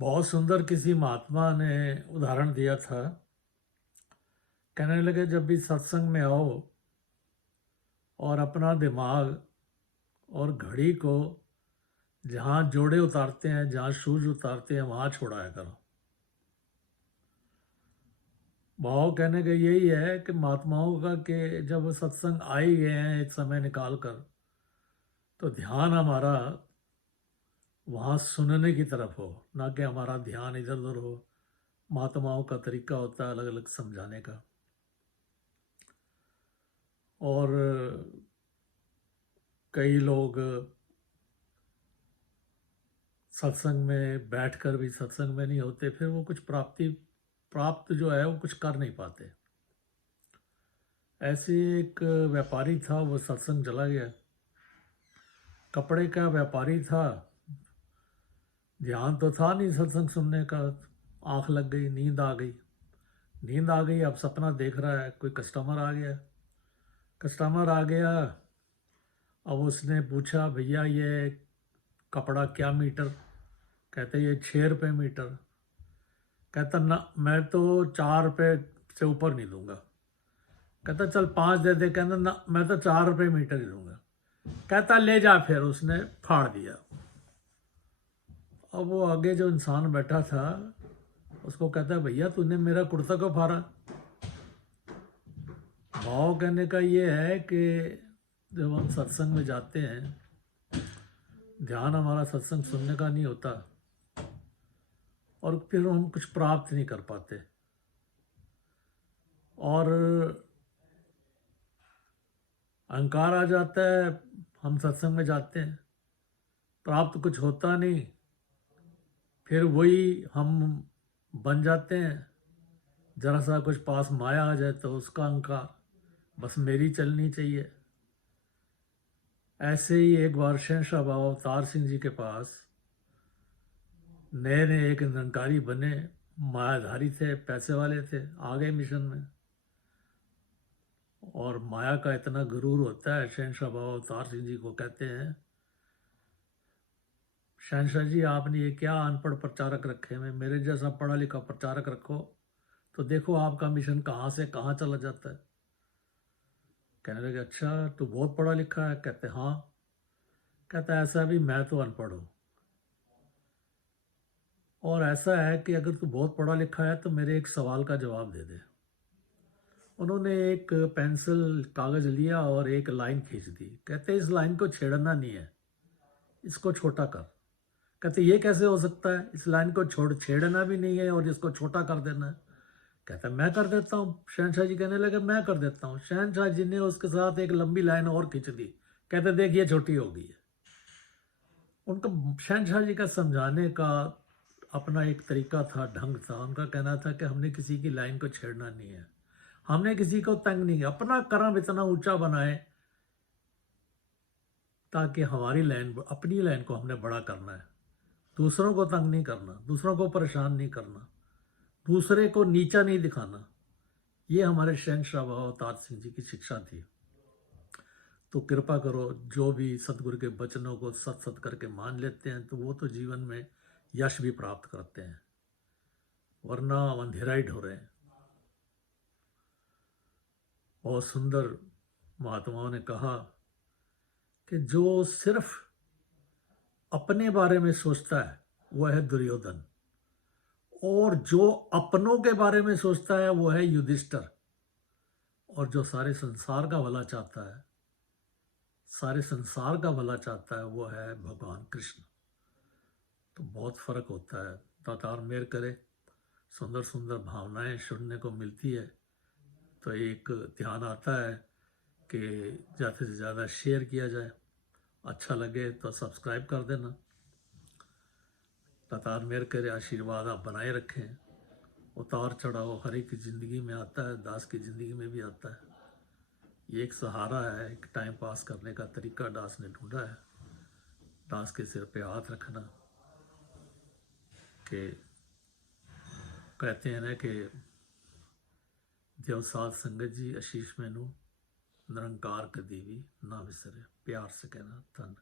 बहुत सुंदर किसी महात्मा ने उदाहरण दिया था। कहने लगे जब भी सत्संग में आओ और अपना दिमाग और घड़ी को जहाँ जोड़े उतारते हैं, जहाँ शूज उतारते हैं, वहाँ छोड़ाया करो। भाव कहने का यही है कि महात्माओं का कि जब वो सत्संग आ ही गए हैं एक समय निकाल कर, तो ध्यान हमारा वहाँ सुनने की तरफ हो, ना कि हमारा ध्यान इधर उधर हो। महात्माओं का तरीका होता है अलग अलग समझाने का। और कई लोग सत्संग में बैठकर भी सत्संग में नहीं होते, फिर वो कुछ प्राप्त जो है वो कुछ कर नहीं पाते। ऐसे एक व्यापारी था, वो सत्संग चला गया। कपड़े का व्यापारी था, ध्यान तो था नहीं सत्संग सुनने का। आंख लग गई, नींद आ गई। नींद आ गई, अब सपना देख रहा है, कोई कस्टमर आ गया। कस्टमर आ गया, अब उसने पूछा भैया ये कपड़ा क्या मीटर? कहते ये 6 रुपये मीटर। कहता ना, मैं तो 4 रुपये से ऊपर नहीं दूंगा। कहता चल 5 दे दे। कहता ना, मैं तो 4 रुपये मीटर ही दूंगा। कहता ले जा। फिर उसने फाड़ दिया। अब वो आगे जो इंसान बैठा था उसको कहता है भैया तूने मेरा कुर्ता क्यों फाड़ा? भाव कहने का ये है कि जब हम सत्संग में जाते हैं, ध्यान हमारा सत्संग सुनने का नहीं होता और फिर हम कुछ प्राप्त नहीं कर पाते। और अहंकार आ जाता है। हम सत्संग में जाते हैं, प्राप्त कुछ होता नहीं, फिर वही हम बन जाते हैं। जरा सा कुछ पास माया आ जाए तो उसका अहंकार, बस मेरी चलनी चाहिए। ऐसे ही एक बार शहंशाह बाबा अवतार सिंह जी के पास नए नए एक निरंकारी बने, मायाधारी थे, पैसे वाले थे, आ गए मिशन में। और माया का इतना गुरूर होता है। शहंशाह बाबा अवतार सिंह जी को कहते हैं, शहंशाह जी आपने ये क्या अनपढ़ प्रचारक रखे हैं, मेरे जैसा पढ़ा लिखा प्रचारक रखो तो देखो आपका मिशन कहाँ से कहाँ चला जाता है। कहने लगे अच्छा तू बहुत पढ़ा लिखा है? कहते हाँ। कहता ऐसा भी मैं तो अनपढ़ हूँ, और ऐसा है कि अगर तू बहुत पढ़ा लिखा है तो मेरे एक सवाल का जवाब दे दे। उन्होंने एक पेंसिल कागज लिया और एक लाइन खींच दी। कहते इस लाइन को छेड़ना नहीं है, इसको छोटा कर। कहते ये कैसे हो सकता है, इस लाइन को छेड़ना भी नहीं है और इसको छोटा कर देना है? कहता मैं कर देता हूँ। शहनशाह जी कहने लगे मैं कर देता हूँ। शहनशाह जी ने उसके साथ एक लंबी लाइन और खींच दी। कहते देख ये छोटी हो गई है। उनका शहनशाह जी का समझाने का अपना एक तरीका था, ढंग था। उनका कहना था कि हमने किसी की लाइन को छेड़ना नहीं है, हमने किसी को तंग नहीं किया, अपना कर्म इतना ऊंचा बनाए ताकि हमारी लाइन, अपनी लाइन को हमने बड़ा करना है। दूसरों को तंग नहीं करना, दूसरों को परेशान नहीं करना, दूसरे को नीचा नहीं दिखाना। ये हमारे शहंशाह बाबा अवतार सिंह जी की शिक्षा थी। तो कृपा करो, जो भी सतगुरु के वचनों को सत सत करके मान लेते हैं तो वो तो जीवन में यश भी प्राप्त करते हैं, वरना अंधेरा ही ढो रहे हैं। बहुत सुंदर महात्माओं ने कहा कि जो सिर्फ अपने बारे में सोचता है वो है दुर्योधन, और जो अपनों के बारे में सोचता है वो है युधिष्ठिर, और जो सारे संसार का भला चाहता है, सारे संसार का भला चाहता है, वो है भगवान कृष्ण। तो बहुत फर्क होता है। दातार मेहर करे, सुंदर सुंदर भावनाएं सुनने को मिलती है तो एक ध्यान आता है कि ज़्यादा से ज़्यादा शेयर किया जाए। अच्छा लगे तो सब्सक्राइब कर देना। दातार मेहर करे, आशीर्वाद आप बनाए रखें। उतार चढ़ाव हर एक की ज़िंदगी में आता है, दास की ज़िंदगी में भी आता है। ये एक सहारा है, एक टाइम पास करने का तरीका दास ने ढूंढा है। दास के सिर पे हाथ रखना, कि कहते हैं ना कि देव साध संगत जी आशीष मैनू निरंकार कदी भी ना विसरे। प्यार से कहना धन।